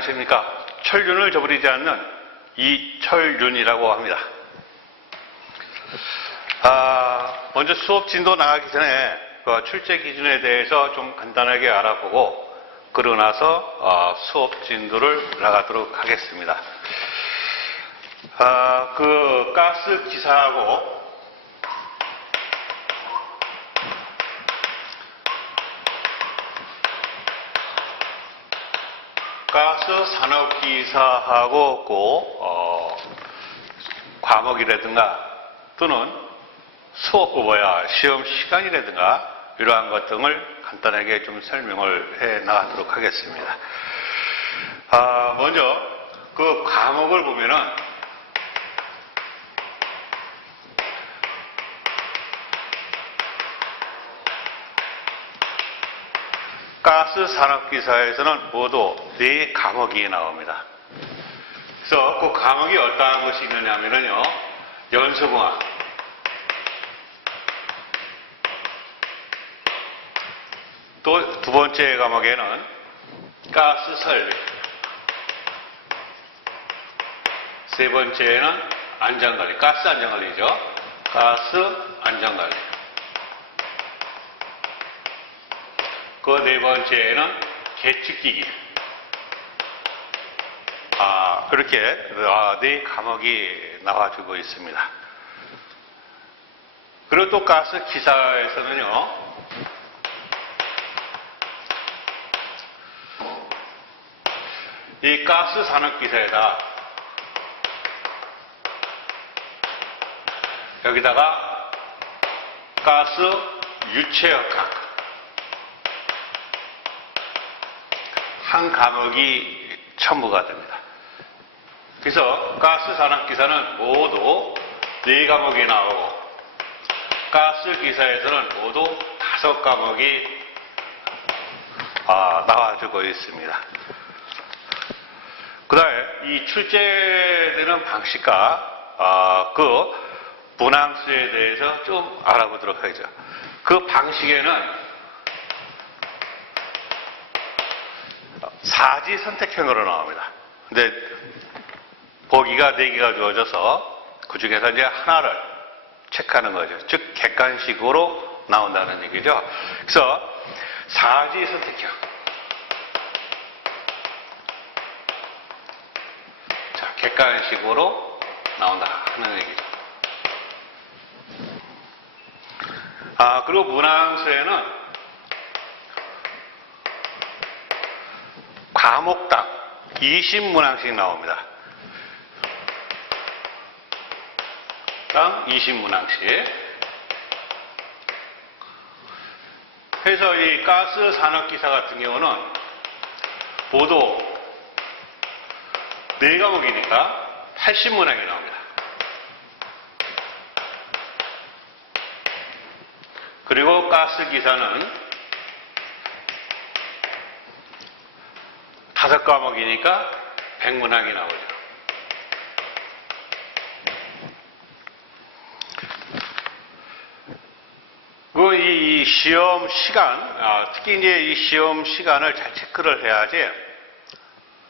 안녕하십니까. 철륜을 저버리지 않는 이철륜이라고 합니다. 먼저 수업 진도 나가기 전에 출제 기준에 대해서 좀 간단하게 알아보고 그러고 나서 수업 진도를 나가도록 하겠습니다. 그 가스 기사하고 가스 산업기사하고 과목이라든가 또는 수업 시험 시간이라든가 이러한 것 등을 간단하게 좀 설명을 해 나가도록 하겠습니다. 먼저 그 과목을 보면은 가스 산업기사에서는 모두 4과목이 나옵니다. 그래서 그 과목이 어떠한 것이 있느냐면요, 연소공학, 또 두 번째 과목에는 가스 설비, 세 번째는 안전관리, 가스 안전관리죠. 가스 안전관리. 그 네 번째는 계측기기. 이렇게 4과목이 나와주고 있습니다. 그리고 또 가스 기사에서는요, 이 가스 산업기사에다 여기다가 가스 유체역학 한 과목이 첨부가 됩니다. 그래서 가스 산업기사는 모두 4과목이 나오고 가스 기사에서는 모두 5과목이 나와주고 있습니다. 그 다음에 이 출제되는 방식과 그 문항수에 대해서 좀 알아보도록 하죠. 그 방식에는 사지 선택형으로 나옵니다. 근데 보기가 4개가 주어져서 그 중에서 이제 하나를 체크하는 거죠. 즉 객관식으로 나온다는 얘기죠. 그래서 사지 선택형. 자, 객관식으로 나온다 하는 얘기죠. 그리고 문항수에는 과목당 20문항씩 나옵니다. 당 20문항씩. 그래서 이 가스 산업기사 같은 경우는 모두 4과목이니까 80문항이 나옵니다. 그리고 가스 기사는 5과목이니까 100문항이 나오죠. 이 시험 시간, 특히 이제 이 시험 시간을 잘 체크를 해야지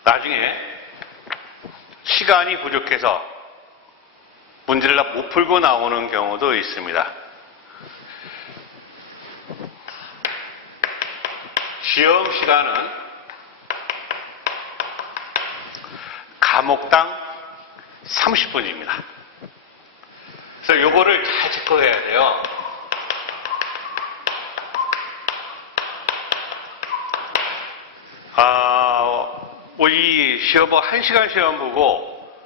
나중에 시간이 부족해서 문제를 못 풀고 나오는 경우도 있습니다. 시험 시간은 과목당 30분입니다. 그래서 요거를 잘 체크해야 돼요. 이 시험 1시간 시험 보고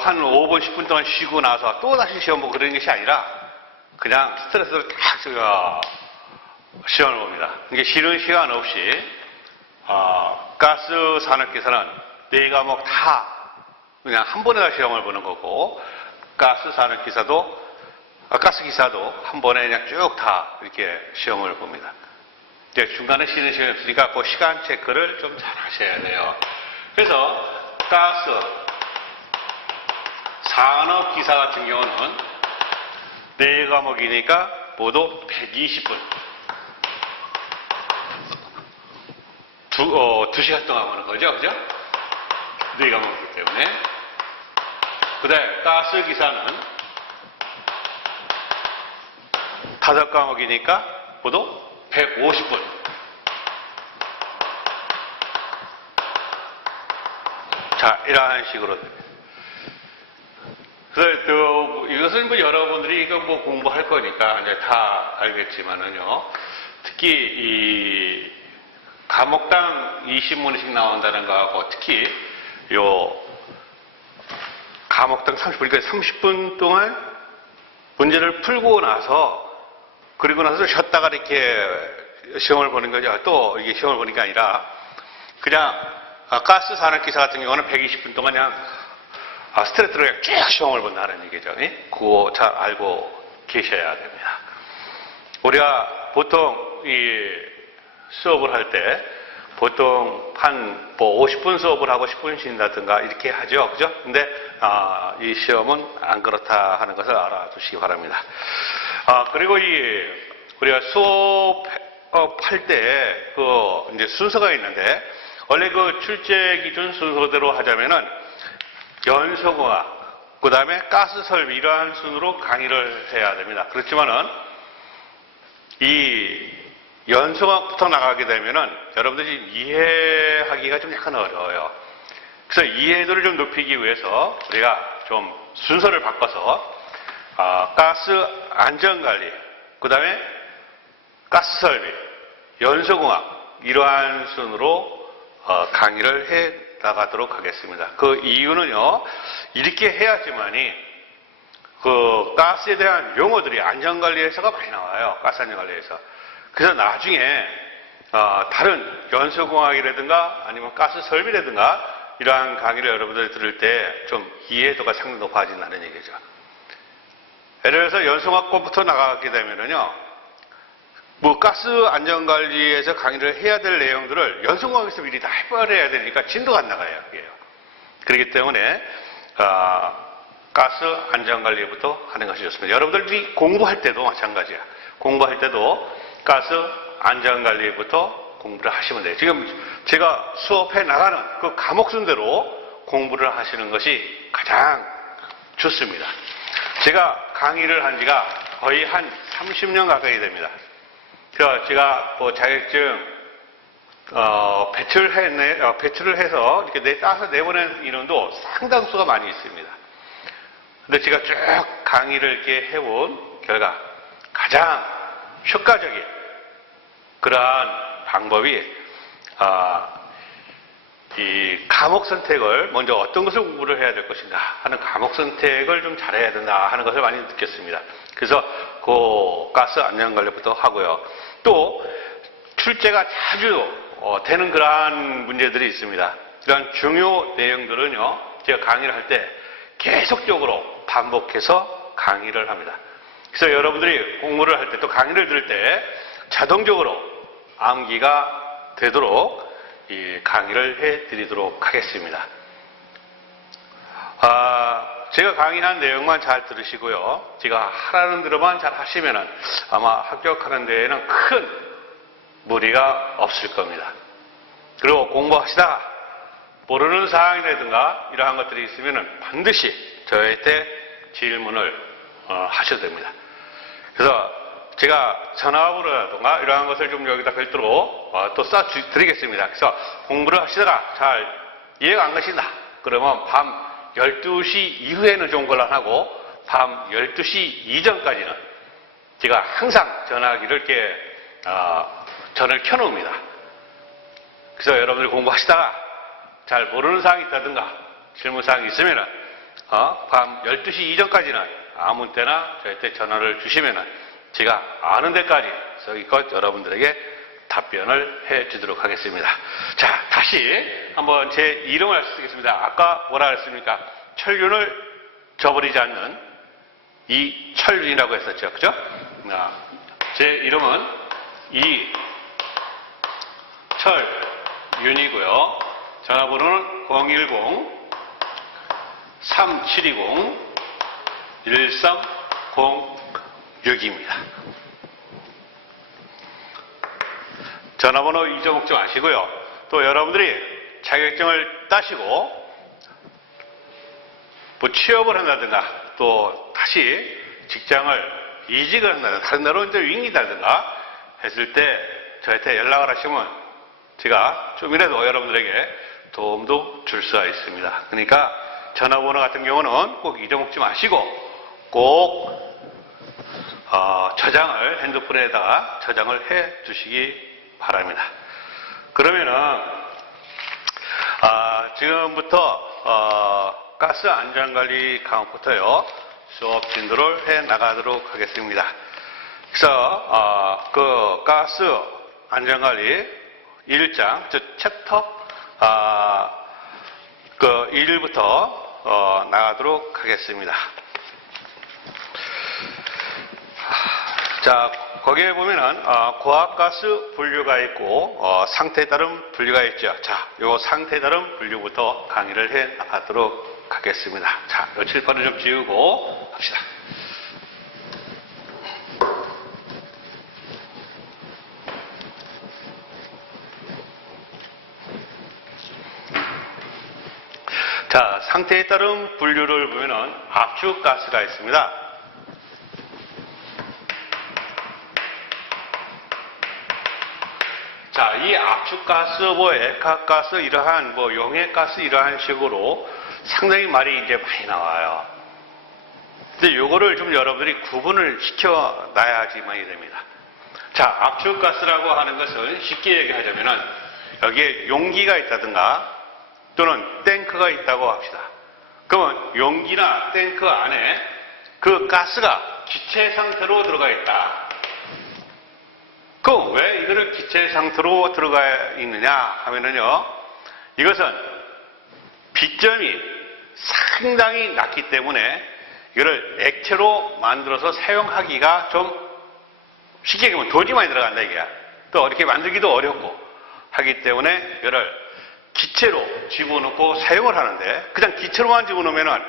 한 5분, 10분 동안 쉬고 나서 또 다시 시험 보고 그런 것이 아니라 그냥 스트레스를 딱 시험을 봅니다. 이게 쉬는 시간 없이 가스 산업기사는 4과목 다 그냥 한 번에 다 시험을 보는 거고 가스 산업기사도 가스 기사도 한 번에 그냥 쭉 다 이렇게 시험을 봅니다. 중간에 쉬는 시간이 없으니까 그 시간 체크를 좀 잘 하셔야 돼요. 그래서 가스 산업기사 같은 경우는 4과목이니까 모두 120분. 2시간 동안 오는 거죠. 그죠? 4과목이기 때문에. 그 다음에 가스 기사는 5과목이니까 모두 150분. 자, 이러한 식으로. 그래서 이것은 뭐 여러분들이 이거 뭐 공부할 거니까 이제 다 알겠지만은요. 특히 이 과목당 20문씩 나온다는 거하고 특히 요 과목당 30분, 그러니까 30분 동안 문제를 풀고 나서 그리고 나서 쉬었다가 이렇게 시험을 보는 거죠. 또 이게 시험을 보는 게 아니라 그냥 가스 산업기사 같은 경우는 120분 동안 그냥 스트레이트로 그냥 쭉 시험을 본다는 얘기죠. 그거 잘 알고 계셔야 됩니다. 우리가 보통 이 수업을 할 때 보통 한 뭐 50분 수업을 하고 10분 쉰다든가 이렇게 하죠. 그죠? 근데 이 시험은 안 그렇다 하는 것을 알아두시기 바랍니다. 그리고 우리가 수업할 때 이제 순서가 있는데 원래 그 출제 기준 순서대로 하자면은 연소공학, 그 다음에 가스 설비 이러한 순으로 강의를 해야 됩니다. 그렇지만은 이 연소공학부터 나가게 되면은 여러분들이 이해하기가 좀 약간 어려워요. 그래서 이해도를 좀 높이기 위해서 우리가 좀 순서를 바꿔서 가스 안전관리, 그 다음에 가스 설비, 연소공학 이러한 순으로 강의를 해 나가도록 하겠습니다. 그 이유는요, 이렇게 해야지만이 그 가스에 대한 용어들이 안전관리에서가 많이 나와요. 가스 안전관리에서. 그래서 나중에 다른 연소공학이라든가 아니면 가스 설비라든가 이러한 강의를 여러분들이 들을 때 좀 이해도가 상당히 높아진다는 얘기죠. 예를 들어서 연소공학과부터 나가게 되면은요, 뭐 가스 안전관리에서 강의를 해야 될 내용들을 연소공학에서 미리 다 해버려야 되니까 진도가 안 나가요. 그렇기 때문에 가스 안전관리부터 하는 것이 좋습니다. 여러분들이 공부할 때도 마찬가지야. 공부할 때도 가스 안전관리부터 공부를 하시면 돼요. 지금 제가 수업해 나가는 그 과목 순대로 공부를 하시는 것이 가장 좋습니다. 제가 강의를 한 지가 거의 한 30년 가까이 됩니다. 그래서 제가 뭐 자격증 배출을 해서 이렇게 따서 내보낸 인원도 상당수가 많이 있습니다. 근데 제가 쭉 강의를 이렇게 해본 결과 가장 효과적인 그러한 방법이 이 과목 선택을 먼저 어떤 것을 공부를 해야 될 것인가 하는 과목 선택을 좀 잘해야 된다 하는 것을 많이 느꼈습니다. 그래서 그 가스 안전관리부터 하고요. 또 출제가 자주 되는 그러한 문제들이 있습니다. 이런 중요 내용들은요, 제가 강의를 할 때 계속적으로 반복해서 강의를 합니다. 그래서 여러분들이 공부를 할 때 또 강의를 들을 때 자동적으로 암기가 되도록 이 강의를 해드리도록 하겠습니다. 제가 강의한 내용만 잘 들으시고요. 제가 하라는 대로만 잘 하시면은 아마 합격하는 데에는 큰 무리가 없을 겁니다. 그리고 공부하시다가 모르는 사항이라든가 이러한 것들이 있으면은 반드시 저희한테 질문을 하셔도 됩니다. 그래서 제가 전화번호라든가 이러한 것을 좀 여기다 별도로 또 써드리겠습니다. 그래서 공부를 하시다가 잘 이해가 안 가신다. 그러면 밤 12시 이후에는 좀 곤란하고 밤 12시 이전까지는 제가 항상 전화기를 이렇게 전을 켜놓습니다. 그래서 여러분들이 공부하시다가 잘 모르는 사항이 있다든가 질문사항이 있으면은 밤 12시 이전까지는 아무 때나 저희한테 전화를 주시면은 제가 아는 데까지 여기껏 여러분들에게 답변을 해 주도록 하겠습니다. 자, 다시 한번 제 이름을 쓰겠습니다. 아까 뭐라 그랬습니까? 철륜을 저버리지 않는 이철륜이라고 했었죠. 그죠? 제 이름은 이철윤이고요. 전화번호는 010-3720-1306입니다. 전화번호 잊어먹지 마시고요. 또 여러분들이 자격증을 따시고 뭐 취업을 한다든가 또 다시 직장을 이직을 한다든가 다른 나라로 이제 윙이다든가 했을 때 저한테 연락을 하시면 제가 좀이라도 여러분들에게 도움도 줄 수가 있습니다. 그러니까 전화번호 같은 경우는 꼭 잊어먹지 마시고 꼭 저장을 핸드폰에다가 저장을 해 두시기 바랍니다. 그러면은 지금부터 가스 안전관리 과목부터요 수업 진도를 해 나가도록 하겠습니다. 그래서 그 가스 안전관리 1장 즉 챕터 그 1부터 나가도록 하겠습니다. 자, 거기에 보면은 고압가스 분류가 있고 상태에 따른 분류가 있죠. 자, 요 상태에 따른 분류부터 강의를 해 나가도록 하겠습니다. 자, 요 칠판을 좀 지우고 합시다. 자, 상태에 따른 분류를 보면은 압축가스가 있습니다. 자, 이 압축가스, 액화가스 이러한 용해가스 이러한 식으로 상당히 말이 이제 많이 나와요. 근데 요거를 좀 여러분들이 구분을 시켜 놔야지만이 됩니다. 자, 압축가스라고 하는 것은 쉽게 얘기하자면은 여기에 용기가 있다든가 또는 탱크가 있다고 합시다. 그러면 용기나 탱크 안에 그 가스가 기체 상태로 들어가 있다. 그럼 왜 이거를 기체 상태로 들어가 있느냐 하면은요, 이것은 비점이 상당히 낮기 때문에 이거를 액체로 만들어서 사용하기가 좀 쉽게 얘기하면 돈이 많이 들어간다 이게야. 또 이렇게 만들기도 어렵고 하기 때문에 이거를 기체로 집어넣고 사용을 하는데 그냥 기체로만 집어넣으면은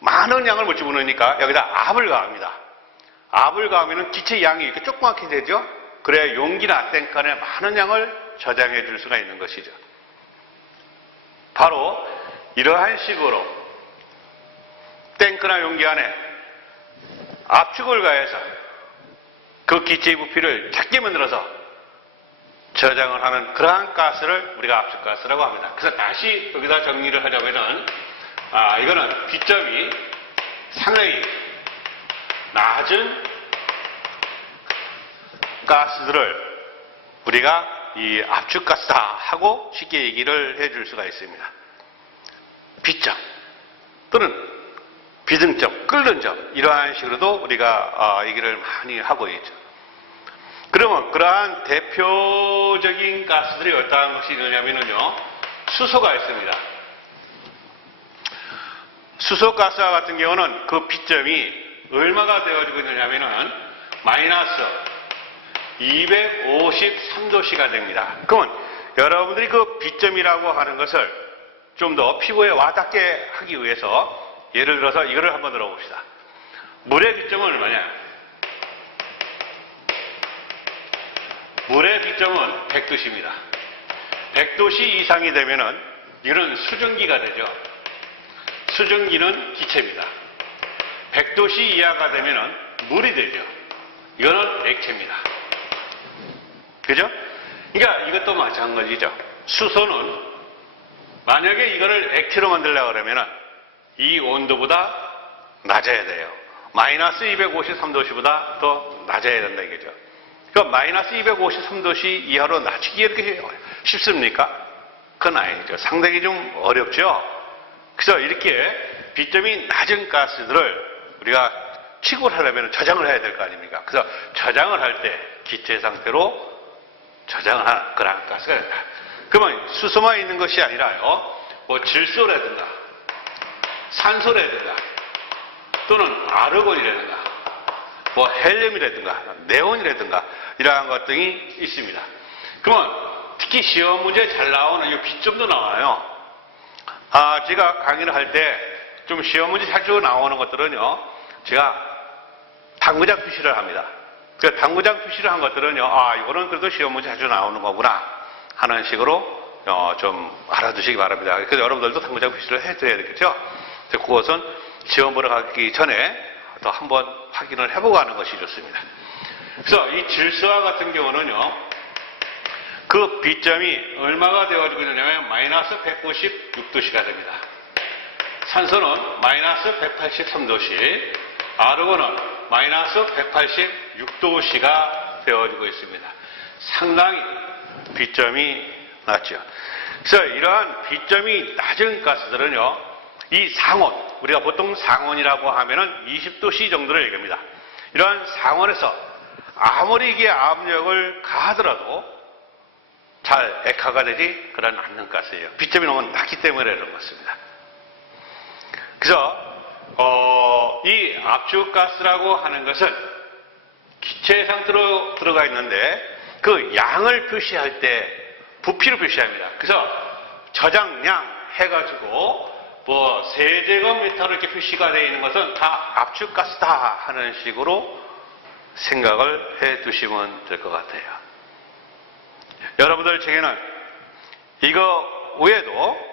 많은 양을 못 집어넣으니까 여기다 압을 가합니다. 압을 가하면은 기체 양이 이렇게 조그맣게 되죠. 그래야 용기나 탱크 안에 많은 양을 저장해 줄 수가 있는 것이죠. 바로 이러한 식으로 탱크나 용기 안에 압축을 가해서 그 기체의 부피를 작게 만들어서 저장을 하는 그러한 가스를 우리가 압축가스라고 합니다. 그래서 다시 여기다 정리를 하자면은 이거는 비점이 상당히 낮은 가스들을 우리가 이 압축가스다 하고 쉽게 얘기를 해줄 수가 있습니다. 비점 또는 비등점, 끓는 점 이러한 식으로도 우리가 얘기를 많이 하고 있죠. 그러면 그러한 대표적인 가스들이 어떠한 것이 있느냐면요, 수소가 있습니다. 수소가스와 같은 경우는 그 비점이 얼마가 되어지고 있느냐면은 마이너스 253도씨가 됩니다. 그러면 여러분들이 그 비점이라고 하는 것을 좀 더 피부에 와닿게 하기 위해서 예를 들어서 이거를 한번 들어봅시다. 물의 비점은 얼마냐? 물의 비점은 100도씨입니다. 100도씨 이상이 되면은 이거는 수증기가 되죠. 수증기는 기체입니다. 100도씨 이하가 되면은 물이 되죠. 이거는 액체입니다. 그죠? 그러니까 이것도 마찬가지죠. 수소는 만약에 이거를 액체로 만들려고 그러면은 이 온도보다 낮아야 돼요. 마이너스 253도씨보다 더 낮아야 된다 이거죠. 그러니까 마이너스 253도씨 이하로 낮추기 이렇게 쉽습니까? 그건 아니죠. 상당히 좀 어렵죠. 그래서 이렇게 비점이 낮은 가스들을 우리가 취급을 하려면 저장을 해야 될 거 아닙니까? 그래서 저장을 할 때 기체 상태로 저장을 하는 그런 가스가 된다. 그러면 수소만 있는 것이 아니라요, 질소라든가 산소라든가 또는 아르곤이라든가 헬륨이라든가 네온이라든가 이러한 것들이 있습니다. 그러면 특히 시험 문제에 잘 나오는 이 비점도 나와요. 제가 강의를 할 때 좀 시험 문제 자주 나오는 것들은요, 제가 당구장 표시를 합니다. 그 당구장 표시를 한 것들은요, 이거는 그래도 시험 문제 자주 나오는 거구나 하는 식으로 좀 알아두시기 바랍니다. 그래서 여러분들도 당구장 표시를 해줘야 되겠죠. 그것은 시험 보러 가기 전에 또 한번 확인을 해보고 하는 것이 좋습니다. 그래서 이 질소와 같은 경우는요, 그 B점이 얼마가 되어지고 있느냐면 마이너스 196도씨가 됩니다. 산소는 마이너스 183도씨, 아르곤은 마이너스 186도씨가 되어지고 있습니다. 상당히 B점이 낮죠. 그래서 이러한 B점이 낮은 가스들은요, 이 상온, 우리가 보통 상온이라고 하면은 20도씨 정도를 얘기합니다. 이러한 상온에서 아무리 이게 압력을 가하더라도 잘 액화가 되지 그러지 않는 가스예요. B점이 너무 낮기 때문에 그런 것입니다. 그래서 이 압축가스라고 하는 것은 기체 상태로 들어가 있는데 그 양을 표시할 때 부피로 표시합니다. 그래서 저장량 해가지고 뭐 세제곱미터로 이렇게 표시가 되어 있는 것은 다 압축가스다 하는 식으로 생각을 해 두시면 될 것 같아요. 여러분들 중에는 이거 외에도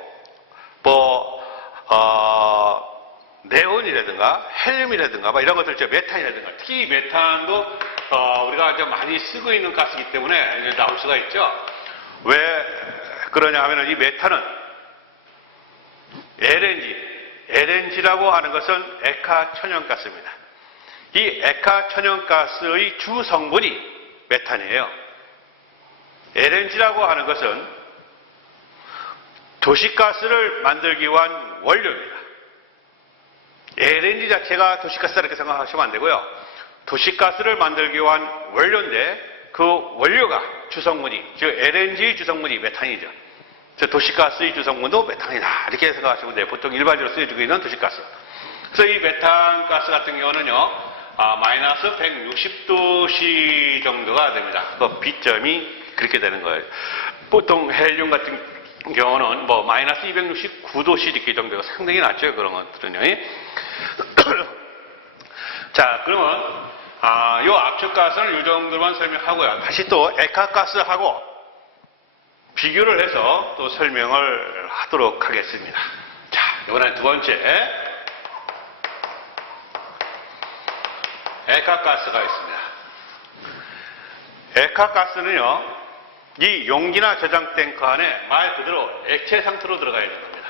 네온이라든가 헬륨이라든가 이런 것들, 메탄이라든가, 특히 메탄도 우리가 좀 많이 쓰고 있는 가스이기 때문에 나올 수가 있죠. 왜 그러냐 하면 이 메탄은 LNG라고 하는 것은 액화천연가스입니다. 이 액화천연가스의 주 성분이 메탄이에요. LNG라고 하는 것은 도시가스를 만들기 위한 원료입니다. LNG 자체가 도시가스다 이렇게 생각하시면 안 되고요. 도시가스를 만들기 위한 원료인데 그 원료가 주성분이, 즉 LNG의 주성분이 메탄이죠. 도시가스의 주성분도 메탄이다 이렇게 생각하시면 돼요. 보통 일반적으로 쓰여지고 있는 도시가스. 그래서 이 메탄가스 같은 경우는요, 마이너스 160도씨 정도가 됩니다. 그 B점이 그렇게 되는 거예요. 보통 헬륨 같은 경우는 마이너스 269도씨 이렇게 정도가 상당히 낮죠. 그런 것들은요. 자, 그러면 이 압축가스는 이 정도만 설명하고요. 다시 또 액화가스하고 비교를 해서 또 설명을 하도록 하겠습니다. 자, 이번엔 두 번째 액화가스가 있습니다. 액화가스는요, 이 용기나 저장 탱크 안에 말 그대로 액체 상태로 들어가 있는 겁니다.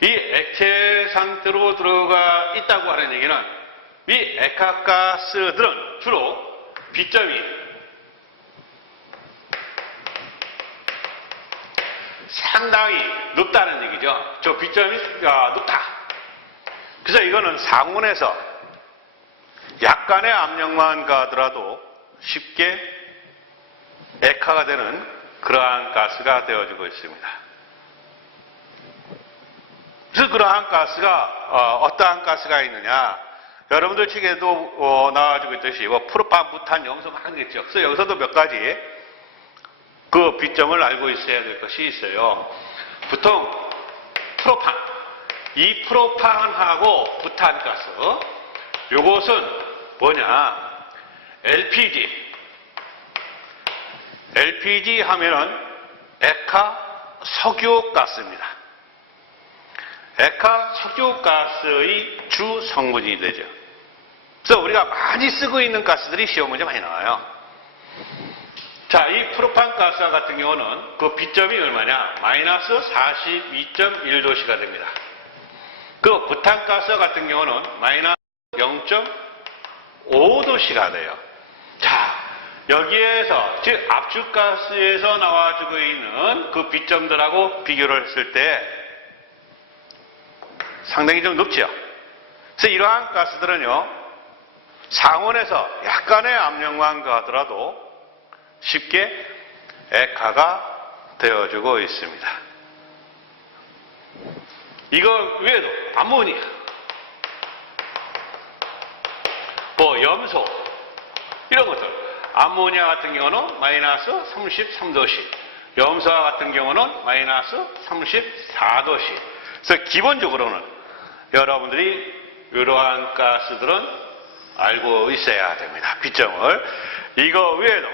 이 액체 상태로 들어가 있다고 하는 얘기는 이 액화가스들은 주로 B점이 상당히 높다는 얘기죠. 저 B점이 높다. 그래서 이거는 상온에서 약간의 압력만 가더라도 쉽게 액화가 되는 그러한 가스가 되어지고 있습니다. 그래서 그러한 가스가 어떠한 가스가 있느냐, 여러분들 책에도 나와지고 있듯이 프로판, 부탄, 염소 많이 있죠. 그래서 여기서도 몇 가지 그 B점을 알고 있어야 될 것이 있어요. 보통 프로판, 이 프로판하고 부탄가스, 요것은 뭐냐, LPG 하면은 액화 석유가스입니다. 액화 석유가스의 주 성분이 되죠. 그래서 우리가 많이 쓰고 있는 가스들이 시험 문제 많이 나와요. 자, 이 프로판가스 같은 경우는 그 B점이 얼마냐? 마이너스 42.1도씨가 됩니다. 그 부탄가스 같은 경우는 마이너스 0.5도씨가 돼요. 자, 여기에서, 즉 압축가스에서 나와주고 있는 그 B점들하고 비교를 했을 때 상당히 좀 높죠. 그래서 이러한 가스들은요, 상온에서 약간의 압력만 가더라도 쉽게 액화가 되어주고 있습니다. 이거 외에도 암모니아, 염소 이런 것들, 암모니아 같은 경우는 마이너스 33도씨, 염소와 같은 경우는 마이너스 34도씨. 그래서 기본적으로는 여러분들이 이러한 가스들은 알고 있어야 됩니다. B점을. 이거 외에도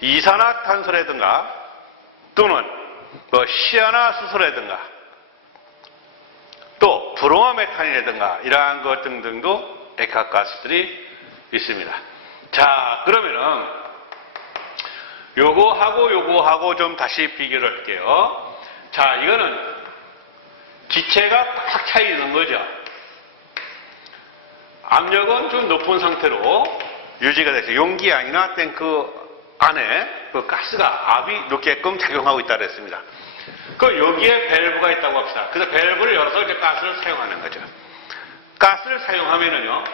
이산화탄소라든가 또는 뭐 시아나수소라든가 또 브로모메탄이라든가 이러한 것 등등도 액화가스들이 있습니다. 자, 그러면은 요거하고 좀 다시 비교를 할게요. 자, 이거는 기체가 꽉 차 있는 거죠. 압력은 좀 높은 상태로 유지가 돼서 용기 안이나 탱크 안에 그 가스가 압이 높게끔 작용하고 있다고 했습니다. 그 여기에 밸브가 있다고 합시다. 그래서 밸브를 열어서 이제 가스를 사용하는 거죠. 가스를 사용하면은요,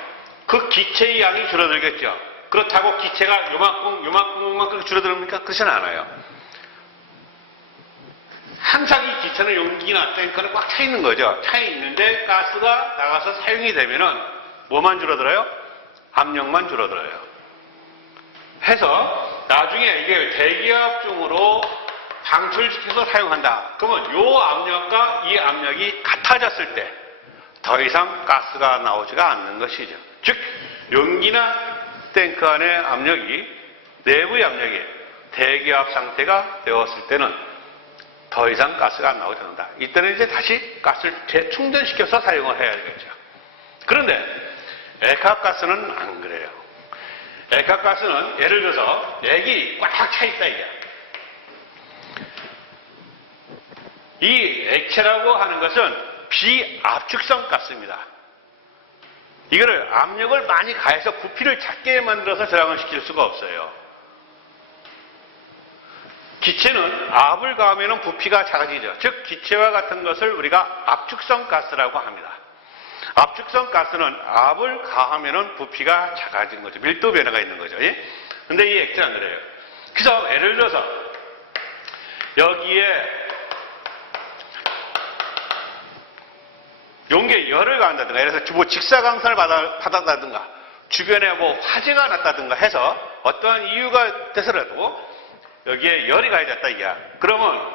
그 기체의 양이 줄어들겠죠. 그렇다고 기체가 요만큼 줄어듭니까? 그렇지는 않아요. 항상 이 기체는 용기나 탱크는 꽉 차 있는 거죠. 차 있는데 가스가 나가서 사용이 되면은 뭐만 줄어들어요? 압력만 줄어들어요. 해서 나중에 이게 대기압 중으로 방출시켜서 사용한다. 그러면 이 압력과 이 압력이 같아졌을 때 더 이상 가스가 나오지가 않는 것이죠. 즉 용기나 탱크 안의 압력이 내부의 압력이 대기압 상태가 되었을 때는 더 이상 가스가 안 나오게 된다. 이때는 이제 다시 가스를 재충전시켜서 사용을 해야 되겠죠. 그런데 액화가스는 안 그래요. 액화가스는 예를 들어서 액이 꽉 차 있다 이게. 이 액체라고 하는 것은 비압축성 가스입니다. 이거를 압력을 많이 가해서 부피를 작게 만들어서 저장을 시킬 수가 없어요. 기체는 압을 가하면 부피가 작아지죠. 즉 기체와 같은 것을 우리가 압축성 가스라고 합니다. 압축성 가스는 압을 가하면 부피가 작아지는 거죠. 밀도 변화가 있는 거죠. 근데 이 액체는 안 그래요. 그래서 예를 들어서 여기에 용기에 열을 가한다든가, 예를 들어서 뭐 직사광선을 받았다든가, 주변에 뭐 화재가 났다든가 해서 어떠한 이유가 돼서라도 여기에 열이 가해졌다 이게. 그러면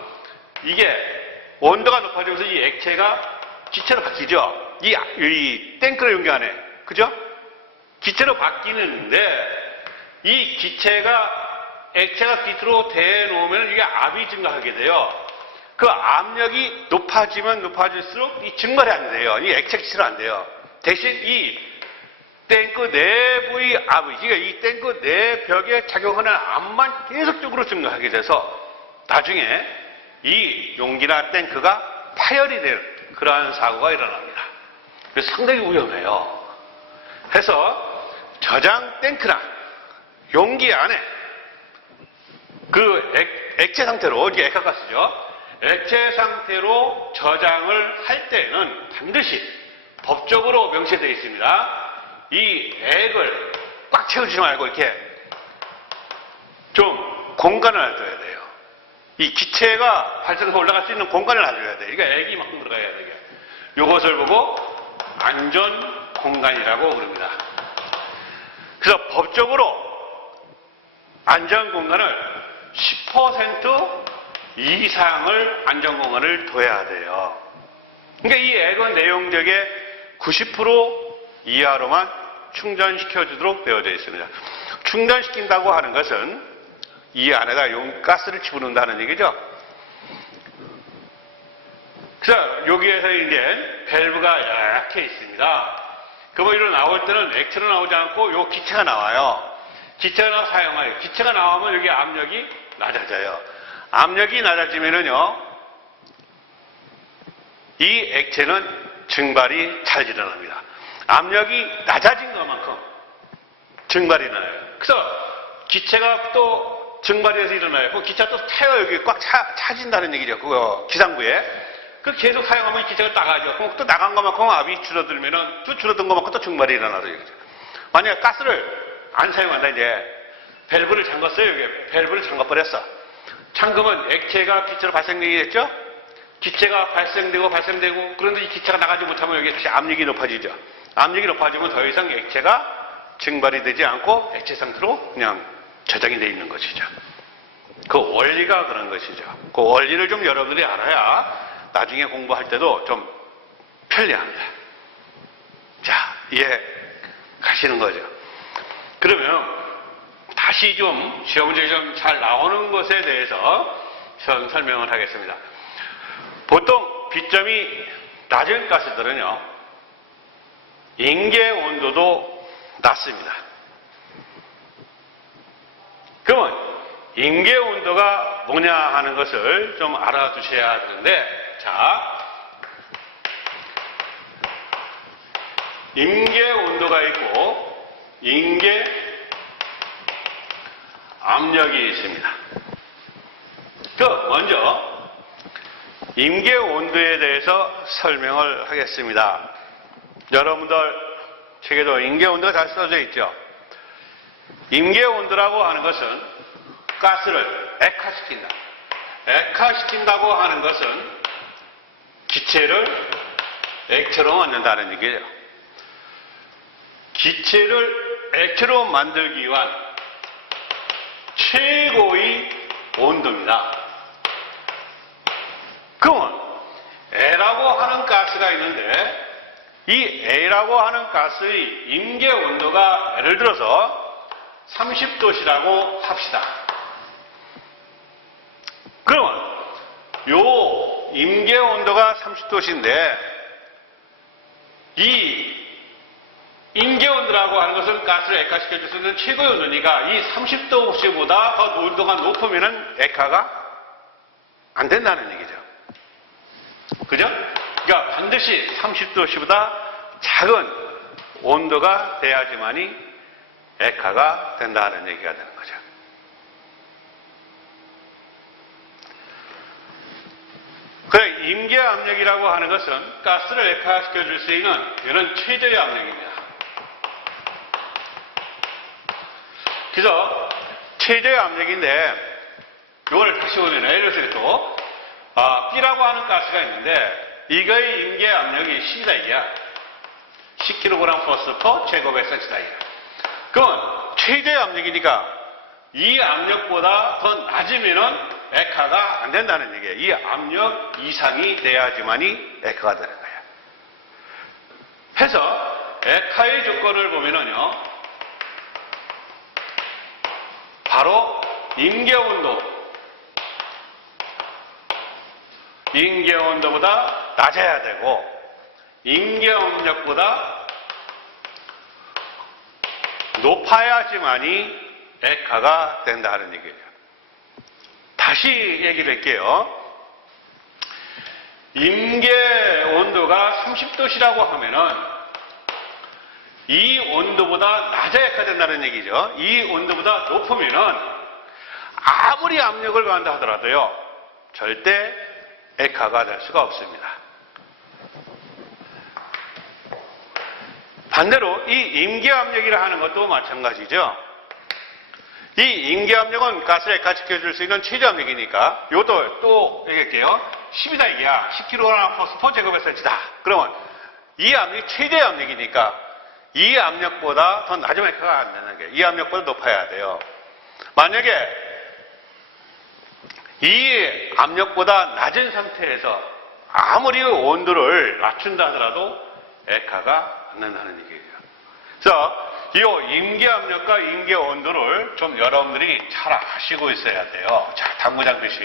이게 온도가 높아지면서 이 액체가 기체로 바뀌죠. 이 탱크의 용기 안에, 그죠? 기체로 바뀌는데 이 기체가 액체가 깃으로 대놓으면 이게 압이 증가하게 돼요. 그 압력이 높아지면 높아질수록 이 증발이 안 돼요. 이 액체 기체로 안 돼요. 대신 이 탱크 내부의 압이, 그러니까 이 탱크 내 벽에 작용하는 압만 계속적으로 증가하게 돼서 나중에 이 용기나 탱크가 파열이 되는 그러한 사고가 일어납니다. 그래서 상당히 위험해요. 해서 저장 탱크나 용기 안에 그 액체 상태로, 이게 액화가스죠. 액체 상태로 저장을 할 때는 반드시 법적으로 명시되어 있습니다. 이 액을 꽉 채우지 말고 이렇게 좀 공간을 놔둬야 돼요. 이 기체가 발생해서 올라갈 수 있는 공간을 놔줘야 돼요. 그러니까 액이 이만큼 들어가야 돼요. 이것을 보고 안전 공간이라고 그럽니다. 그래서 법적으로 안전 공간을 10% 이상을 안전공간을 둬야 돼요. 그러니까 이 액은 내용적에 90% 이하로만 충전시켜주도록 되어져 있습니다. 충전시킨다고 하는 것은 이 안에다 가스를 집어넣는다는 얘기죠. 그래서 여기에서 이제 밸브가 이렇게 있습니다. 그거 이로 나올 때는 액체로 나오지 않고 요 기체가 나와요. 기체가 사용해요. 기체가 나오면 여기 압력이 낮아져요. 압력이 낮아지면은요, 이 액체는 증발이 잘 일어납니다. 압력이 낮아진 것만큼 증발이 일어나요. 그래서 기체가 또 증발이 돼서 일어나요. 그 기체가 또 타요. 여기 꽉 차진다는 얘기죠. 그거 기상부에. 그 계속 사용하면 이 기체가 나가죠. 그럼 또 나간 것만큼 압이 줄어들면은 또 줄어든 것만큼 또 증발이 일어나죠. 만약에 가스를 안 사용한다, 이제 밸브를 잠갔어요. 여기 밸브를 잠가버렸어. 잠그면 액체가 기체로 발생되겠죠? 기체가 발생되고 그런데 이 기체가 나가지 못하면 여기 다시 압력이 높아지죠. 압력이 높아지면 더 이상 액체가 증발이 되지 않고 액체 상태로 그냥 저장이 되어 있는 것이죠. 그 원리가 그런 것이죠. 그 원리를 좀 여러분들이 알아야 나중에 공부할 때도 좀 편리합니다. 자, 이해 가시는 거죠. 그러면 다시 좀 시험 문제 좀 잘 나오는 것에 대해서 설명을 하겠습니다. 보통 빛점이 낮은 가스들은요, 인계 온도도 낮습니다. 그러면 인계 온도가 뭐냐 하는 것을 좀 알아두셔야 되는데, 자, 인계 온도가 있고 인계 압력이 있습니다. 먼저 인계 온도에 대해서 설명을 하겠습니다. 여러분들 책에도 인계 온도가 잘 써져 있죠. 인계 온도라고 하는 것은 가스를 액화시킨다. 액화시킨다고 하는 것은 기체를 액체로 만든다는 얘기예요. 기체를 액체로 만들기 위한 최고의 온도입니다. 그러면 A라고 하는 가스가 있는데, 이 A라고 하는 가스의 임계 온도가 예를 들어서 30도시라고 합시다. 그러면 요 임계 온도가 30도시인데 이 임계 온도라고 하는 것은 가스를 액화시켜줄 수 있는 최고의 온도니까 이 30도씨보다 더 온도가 높으면 액화가 안 된다는 얘기죠. 그죠? 그러니까 반드시 30도씨보다 작은 온도가 돼야지만이 액화가 된다는 얘기가 되는 거죠. 그래, 임계 압력이라고 하는 것은 가스를 액화시켜줄 수 있는 이런 최저의 압력입니다. 그래서 최저의 압력인데, 이걸 다시 보면 예를 들어서 B라고 하는 가스가 있는데 이거의 임계 압력이 10이다 이게야. 10kg/m 제곱센티다 이게. 그건 최저의 압력이니까 이 압력보다 더 낮으면은 액화가 안 된다는 얘기예요. 이 압력 이상이 돼야지만이 액화가 되는 거예요. 해서 액화의 조건을 보면은요, 바로 임계 온도보다 낮아야 되고 임계 압력보다 높아야지만이 액화가 된다는 얘기예요. 다시 얘기를 할게요. 임계 온도가 30도시라고 하면은 이 온도보다 낮아야 액화된다는 얘기죠. 이 온도보다 높으면은 아무리 압력을 가한다 하더라도요, 절대 액화가 될 수가 없습니다. 반대로 이 임계압력이라 하는 것도 마찬가지죠. 이 임계압력은 가스를 액화시켜줄 수 있는 최저압력이니까 이것도 또 얘기할게요. 10이다 이게야. 10kg/m 제곱센티다. 그러면 이 압력이 최대압력이니까 이 압력보다 더 낮은 액화가 안 되는 게, 이 압력보다 높아야 돼요. 만약에 이 압력보다 낮은 상태에서 아무리 온도를 낮춘다 하더라도 액화가 안 난다는 얘기예요. 그래서 이 임계압력과 임계온도를 좀 여러분들이 잘 아시고 있어야 돼요. 자, 당구장듯이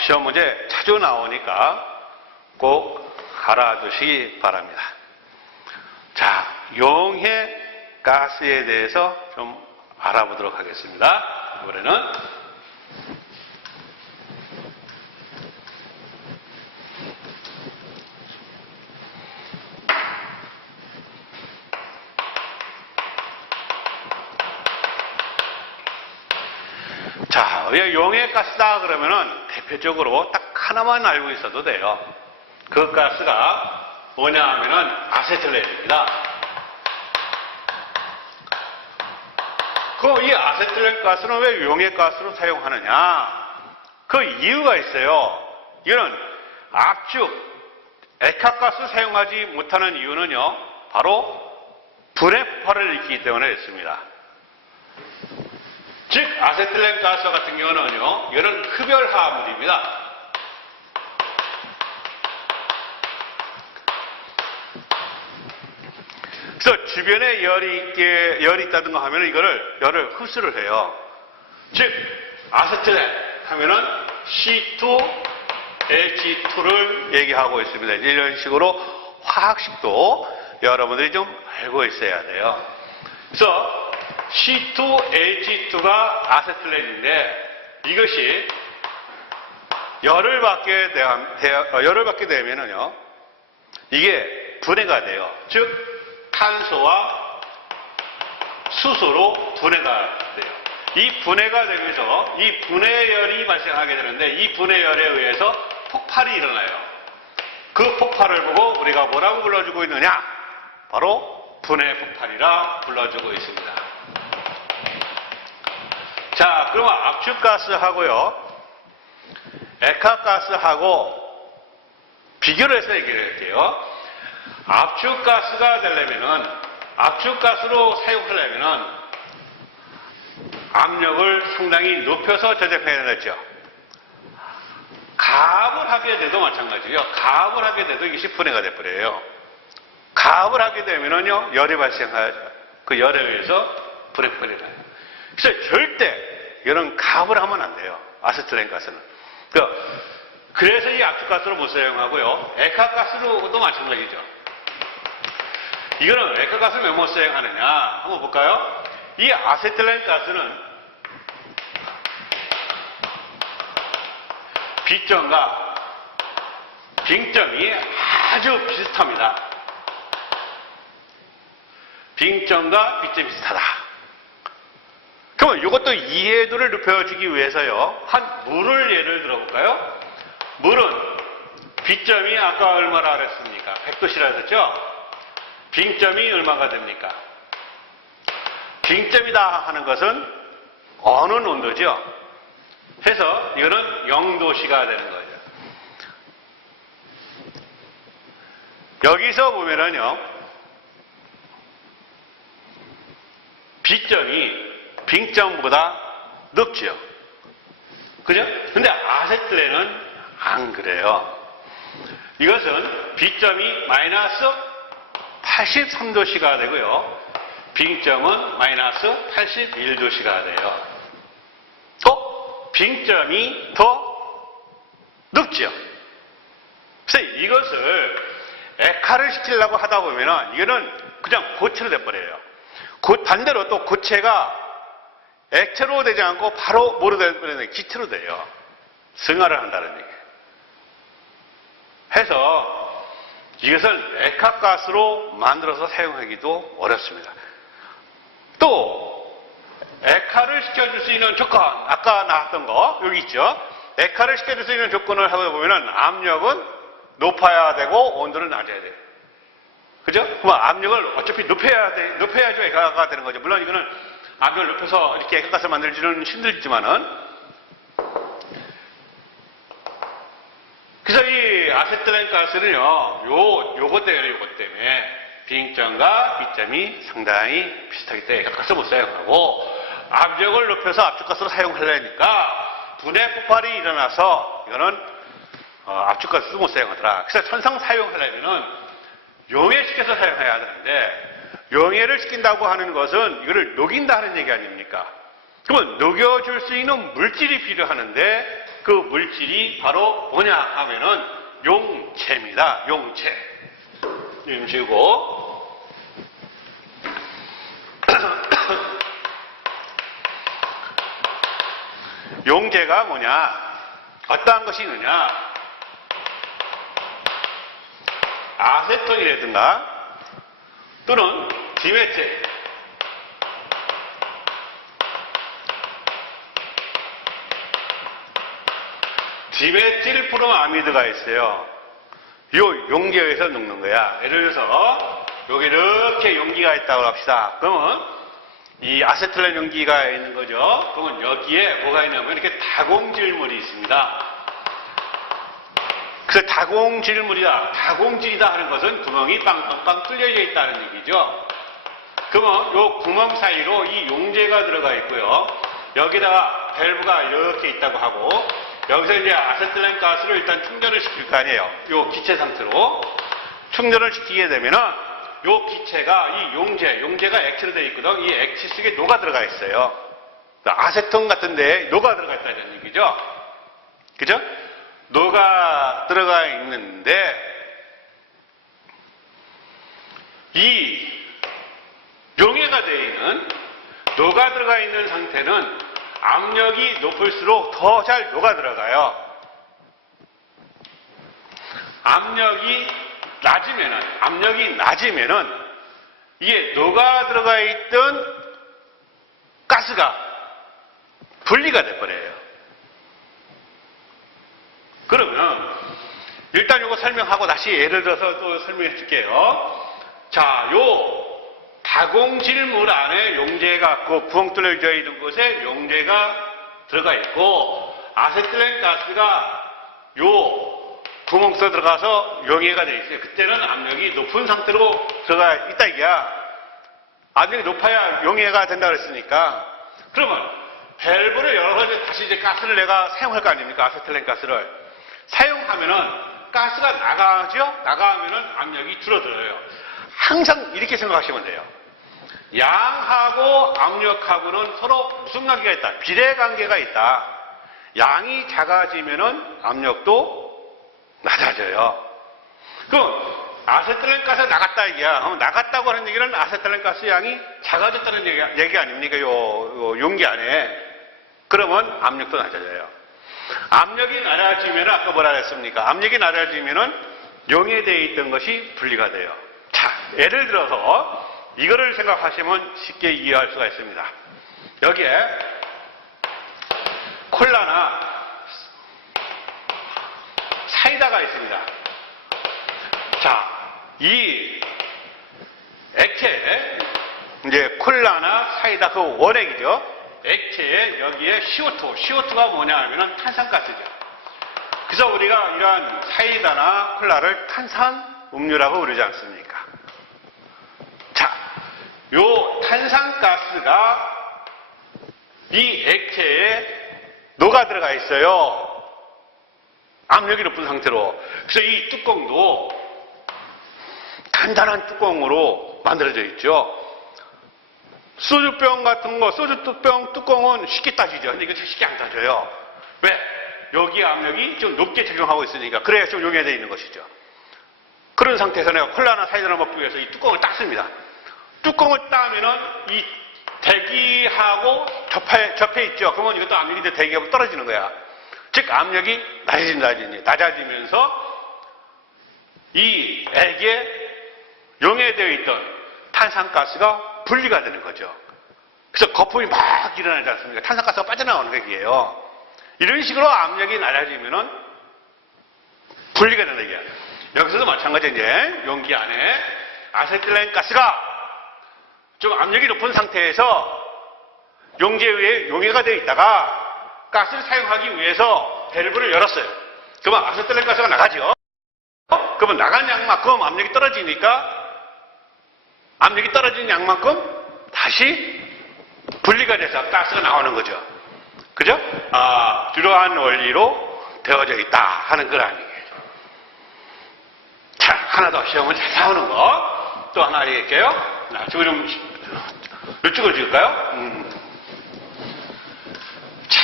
시험 문제 자주 나오니까 꼭 알아두시기 바랍니다. 자, 용해 가스에 대해서 좀 알아보도록 하겠습니다. 이번에는 자, 왜 용해 가스다 그러면은 대표적으로 딱 하나만 알고 있어도 돼요. 그 가스가 뭐냐 하면은 아세틸렌입니다. 그럼 이 아세틸렌 가스는 왜 용해 가스로 사용하느냐? 그 이유가 있어요. 이거는 압축, 액화가스 사용하지 못하는 이유는요, 바로 불의 폭발을 일으키기 때문에 있습니다. 즉, 아세틸렌 가스 같은 경우는요, 이런 흡열 화합물입니다. 그래서 주변에 열이 있다든가 하면은 이거를 열을 흡수를 해요. 즉, 아세틸렌 하면은 C2H2를 얘기하고 있습니다. 이런 식으로 화학식도 여러분들이 좀 알고 있어야 돼요. 그래서 C2H2가 아세틸렌인데 이것이 열을 받게 되면은요, 이게 분해가 돼요. 즉, 탄소와 수소로 분해가 돼요. 이 분해가 되면서 이 분해열이 발생하게 되는데 이 분해열에 의해서 폭발이 일어나요. 그 폭발을 보고 우리가 뭐라고 불러주고 있느냐? 바로 분해 폭발이라 불러주고 있습니다. 자, 그러면 압축가스하고요, 액화가스하고 비교를 해서 얘기를 할게요. 압축가스가 되려면은, 압축가스로 사용하려면은 압력을 상당히 높여서 저장해야 되죠. 가압을 하게 돼도 마찬가지예요. 가압을 하게 돼도 이것이 분해가 돼버려요. 가압을 하게 되면은요, 열이 발생하죠. 그 열에 의해서 분해가 나요. 그래서 절대 이런 가압을 하면 안 돼요. 아세틸렌 가스는. 그래서 이 압축가스로 못 사용하고요. 액화가스로도 마찬가지죠. 이거는 액화가스를 왜 못 사용하느냐? 한번 볼까요? 이 아세틸렌 가스는 B점과 빙점이 아주 비슷합니다. 빙점과 B점이 비슷하다. 그러면 이것도 이해도를 높여주기 위해서요, 한 물을 예를 들어볼까요? 물은 B점이 아까 얼마나 그랬습니까? 100도씨라 했었죠? 빙점이 얼마가 됩니까? 빙점이다 하는 것은 어느 온도죠? 해서 이거는 0도씨가 되는 거죠. 여기서 보면은요, B점이 빙점보다 높죠. 그죠? 근데 아세틸렌은 안 그래요. 이것은 B점이 마이너스 83도씨가 되고요, 빙점은 마이너스 81도씨가 돼요. 또 빙점이 더 높죠. 그래서 이것을 액화를 시키려고 하다 보면은 이거는 그냥 고체로 돼버려요. 반대로 또 고체가 액체로 되지 않고 바로 뭐로 되버리는 기체로 돼요. 승화를 한다는 얘기예요. 해서 이것을 액화가스로 만들어서 사용하기도 어렵습니다. 또 액화를 시켜줄 수 있는 조건, 아까 나왔던 거 여기 있죠. 액화를 시켜줄 수 있는 조건을 하다 보면은 압력은 높아야 되고 온도는 낮아야 돼요. 그죠? 그럼 압력을 어차피 높여야죠 액화가 되는 거죠. 물론 이거는 압력을 높여서 이렇게 액화가스를 만들기는 힘들지만은, 그래서 이 아세틸렌 가스는요, 요것 때문에 빙점과 B점이 상당히 비슷하기 때문에 액화가스 못 사용하고, 압력을 높여서 압축가스로 사용하려니까 분해 폭발이 일어나서 이거는 압축가스도 못 사용하더라. 그래서 천상 사용하려면은 용해시켜서 사용해야 되는데, 용해를 시킨다고 하는 것은 이거를 녹인다 하는 얘기 아닙니까? 그러면 녹여줄 수 있는 물질이 필요하는데 그 물질이 바로 뭐냐 하면은 용체입니다. 용체. 이름 지우고 용제가 뭐냐? 어떠한 것이 있느냐? 아세톤이라든가 또는 디메틸, 디메틸 브로마미드가 있어요. 이 용기에서 녹는 거야. 예를 들어서 여기 이렇게 용기가 있다고 합시다. 그러면 이 아세틸렌 용기가 있는 거죠. 그러면 여기에 뭐가 있냐면 이렇게 다공질물이 있습니다. 그래서 다공질물이다, 다공질이다 하는 것은 구멍이 빵빵빵 뚫려져 있다는 얘기죠. 그러면 이 구멍 사이로 이 용제가 들어가 있고요. 여기다가 밸브가 이렇게 있다고 하고, 여기서 이제 아세틸렌 가스를 일단 충전을 시킬 거 아니에요. 이 기체 상태로 충전을 시키게 되면은 요 기체가 이 용제가 액체로 되어 있거든. 이 액체 속에 녹아 들어가 있어요. 아세톤 같은데 녹아 들어가 있다는 얘기죠. 그죠? 녹아 들어가 있는데 이 용해가 되어 있는 녹아 들어가 있는 상태는 압력이 높을수록 더 잘 녹아 들어가요. 압력이 낮으면은 이게 녹아 들어가 있던 가스가 분리가 돼버려요. 그러면 일단 이거 설명하고 다시 예를 들어서 또 설명해 줄게요. 자, 요 다공질물 안에 용제가 그 구멍 뚫려져 있는 곳에 용제가 들어가 있고 아세틸렌 가스가 요 구멍 써 들어가서 용해가 되어 있어요. 그때는 압력이 높은 상태로 들어가 있다 이게야. 압력이 높아야 용해가 된다 그랬으니까. 그러면 밸브를 열어서 다시 이제 가스를 내가 사용할 거 아닙니까? 아세틸렌 가스를 사용하면은 가스가 나가죠. 나가면은 압력이 줄어들어요. 항상 이렇게 생각하시면 돼요. 양하고 압력하고는 서로 무슨 관계가 있다? 비례관계가 있다. 양이 작아지면은 압력도 낮아져요. 그럼 아세틸렌 가스 나갔다 얘기야. 나갔다고 하는 얘기는 아세틸렌 가스 양이 작아졌다는 얘기 아닙니까? 요 용기 안에. 그러면 압력도 낮아져요. 압력이 낮아지면 아까 뭐라 그랬습니까? 압력이 낮아지면은 용해되어 있던 것이 분리가 돼요. 자, 예를 들어서 이거를 생각하시면 쉽게 이해할 수가 있습니다. 여기에 콜라나 사이다가 있습니다. 자, 이 액체, 이제 콜라나 사이다 그 원액이죠. 액체에 여기에 CO2가 뭐냐 하면은 탄산가스죠. 그래서 우리가 이러한 사이다나 콜라를 탄산 음료라고 부르지 않습니까? 자, 요 탄산가스가 이 액체에 녹아 들어가 있어요. 압력이 높은 상태로. 그래서 이 뚜껑도 단단한 뚜껑으로 만들어져 있죠. 소주병 같은 거, 소주병 뚜껑은 쉽게 따지죠. 근데 이거 쉽게 안 따져요. 왜? 여기 압력이 좀 높게 적용하고 있으니까. 그래야 좀 용해되어 있는 것이죠. 그런 상태에서 내가 콜라나 사이다를 먹기 위해서 이 뚜껑을 땄습니다. 뚜껑을 따면은 이 대기하고 접해 있죠. 그러면 이것도 압력이 대기하고 떨어지는 거야. 즉, 압력이 낮아지면서 이 액에 용해되어 있던 탄산가스가 분리가 되는 거죠. 그래서 거품이 막 일어나지 않습니까? 탄산가스가 빠져나오는 얘기예요. 이런 식으로 압력이 낮아지면은 분리가 되는 얘기야. 여기서도 마찬가지로 이제 용기 안에 아세틸렌 가스가 좀 압력이 높은 상태에서 용제 위에 용해가 되어 있다가 가스를 사용하기 위해서 밸브를 열었어요. 그러면 아세틸렌 가스가 나가죠. 그러면 나간 양만큼 압력이 떨어지니까 압력이 떨어진 양만큼 다시 분리가 돼서 가스가 나오는 거죠. 그죠? 이러한 원리로 되어져 있다 하는 그런 얘기예요. 자, 하나 더 시험을 잘 나오는 거. 또 하나 얘기할게요. 지금 이쪽을 찍을까요? 자,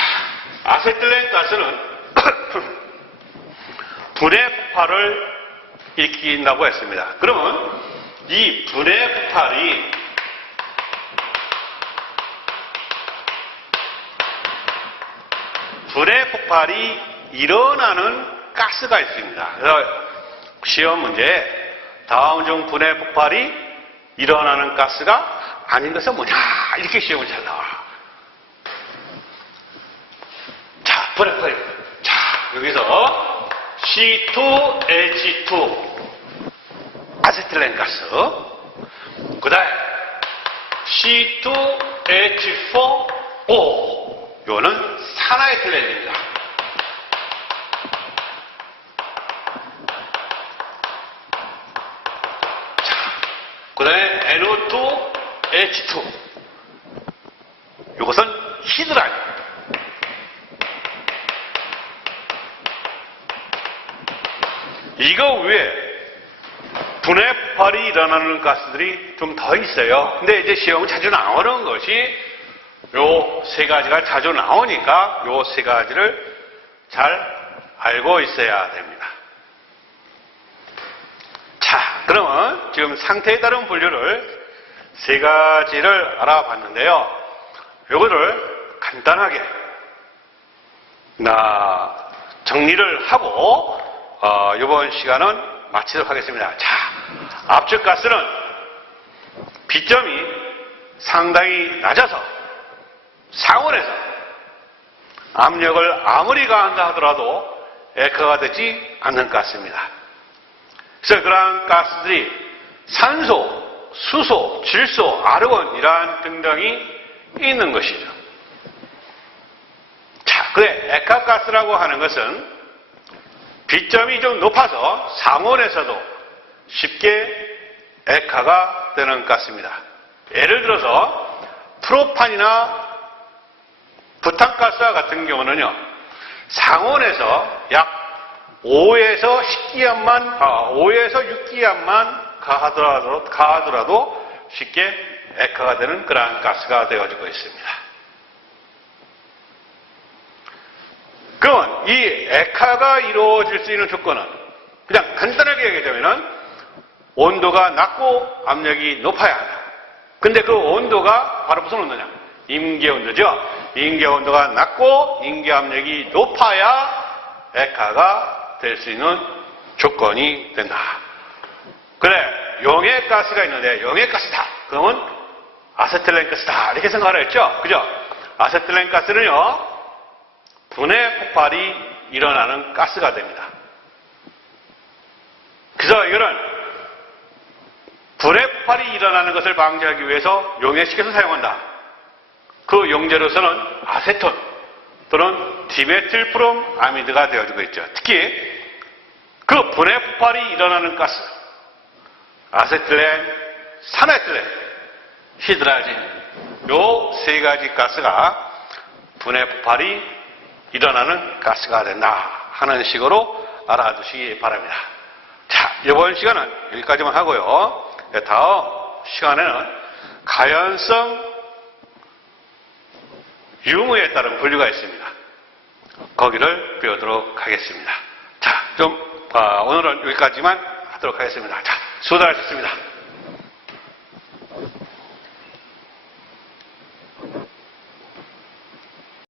아세틸렌 가스는 분해 폭발을 일으킨다고 했습니다. 그러면 이 분해 폭발이 일어나는 가스가 있습니다. 그래서 시험 문제에 다음 중 분해 폭발이 일어나는 가스가 아닌 것은 뭐냐 이렇게 시험을 잘 나와. 자, 분해 폭발. 자, 여기서 C2H2 아세틸렌 가스, 그 다음에 C2H4O, 이거는 산화에틸렌입니다. 자, 그 다음에 NO2H2, 이것은 히드라인. 이거 위에 분해 폭발이 일어나는 가스들이 좀 더 있어요. 근데 이제 시험 자주 나오는 것이 요 세 가지가 자주 나오니까 요 세 가지를 잘 알고 있어야 됩니다. 자, 그러면 지금 상태에 따른 분류를 세 가지를 알아봤는데요. 요거를 간단하게 정리를 하고 이번 시간은 마치도록 하겠습니다. 자, 압축가스는 B점이 상당히 낮아서 상온에서 압력을 아무리 가한다 하더라도 액화가 되지 않는 가스입니다. 그래서 그러한 가스들이 산소, 수소, 질소, 아르곤 이러한 등등이 있는 것이죠. 자, 그래 액화가스라고 하는 것은 B점이 좀 높아서 상온에서도 쉽게 액화가 되는 가스입니다. 예를 들어서 프로판이나 부탄가스와 같은 경우는요, 상온에서 약 5에서 6기압만 가하더라도 쉽게 액화가 되는 그러한 가스가 되어지고 있습니다. 그러면 이 액화가 이루어질 수 있는 조건은 그냥 간단하게 얘기하자면 온도가 낮고 압력이 높아야 한다. 근데 그 온도가 바로 무슨 온도냐? 임계온도죠. 임계온도가 낮고 임계압력이 높아야 액화가 될 수 있는 조건이 된다. 그래, 용액가스가 있는데 용액가스다. 그러면 아세틸렌가스다. 이렇게 생각을 했죠. 그죠? 아세틸렌가스는요, 분해 폭발이 일어나는 가스가 됩니다. 그래서 이거는 분해 폭발이 일어나는 것을 방지하기 위해서 용액식에서 사용한다. 그 용제로서는 아세톤 또는 디메틸브롬 아미드가 되어지고 있죠. 특히 그 분해 폭발이 일어나는 가스, 아세틸렌, 산에틸렌, 히드라진, 요 세 가지 가스가 분해 폭발이 일어나는 가스가 된다 하는 식으로 알아두시기 바랍니다. 자, 이번 시간은 여기까지만 하고요. 다음 시간에는 가연성 유무에 따른 분류가 있습니다. 거기를 배우도록 하겠습니다. 자, 오늘은 여기까지만 하도록 하겠습니다. 자, 수고하셨습니다.